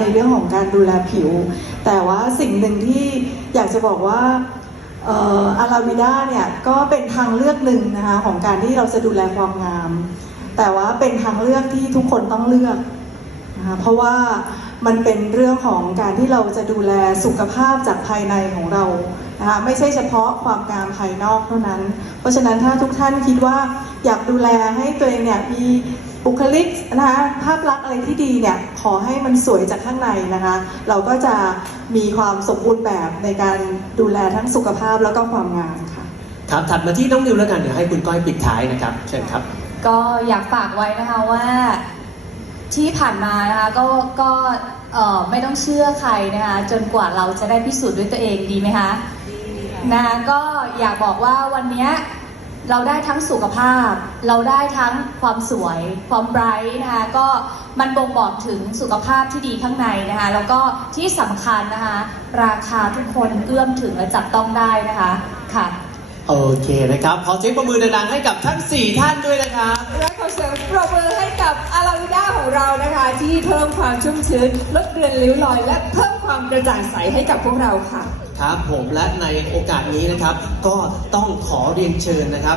ในเรื่องของการดูแลผิว แต่ว่าสิ่งหนึ่งที่อยากจะบอกว่าเอ่ออาราวิด้าเนี่ยก็เป็นทางเลือกหนึ่งนะคะของการที่เราจะดูแลความงาม แต่ว่าเป็นทางเลือกที่ทุกคนต้องเลือกนะคะเพราะว่ามันเป็นเรื่องของการที่เราจะดูแลสุขภาพจากภายในของเรานะคะไม่ใช่เฉพาะความงามภายนอกเท่านั้น เพราะฉะนั้นถ้าทุกท่านคิดว่าอยากดูแลให้ตัวเองเนี่ยมี บุคลิกนะคะภาพลักษณ์อะไรที่ดีเนี่ยขอให้มันสวยจากข้างในนะคะ เราก็จะมีความสมบูรณ์แบบในการดูแลทั้งสุขภาพแล้วก็ความงามค่ะ ครับถัดมาที่น้องนิวแล้วกันเดี๋ยวให้คุณก้อยปิดท้ายนะครับเชิญครับ ก็อยากฝากไว้นะคะว่าที่ผ่านมานะคะก็ก็เอ่อไม่ต้องเชื่อใครนะคะจนกว่าเราจะได้พิสูจน์ด้วยตัวเองดีไหมคะนะคะก็อยากบอกว่าวันเนี้ย เราได้ทั้งสุขภาพ เราได้ทั้งความสวย ความไบรท์นะคะก็มันบ่งบอกถึงสุขภาพที่ดีข้างในนะคะแล้วก็ที่สำคัญนะคะราคาทุกคนเอื้อมถึงและจับต้องได้นะคะค่ะโอเคนะครับ ขอเสียงประมือดังๆให้กับทั้ง 4 ท่านด้วยนะครับและขอเสียงปรบมือให้กับอาราวิด้าของเรานะคะ ที่เพิ่มความชุ่มชื้น ลดเรือนริ้วรอย และเพิ่มความกระจ่างใสให้กับพวกเราค่ะ ครับผมและในโอกาสนี้นะครับ ก็ต้องขอเรียนเชิญนะครับ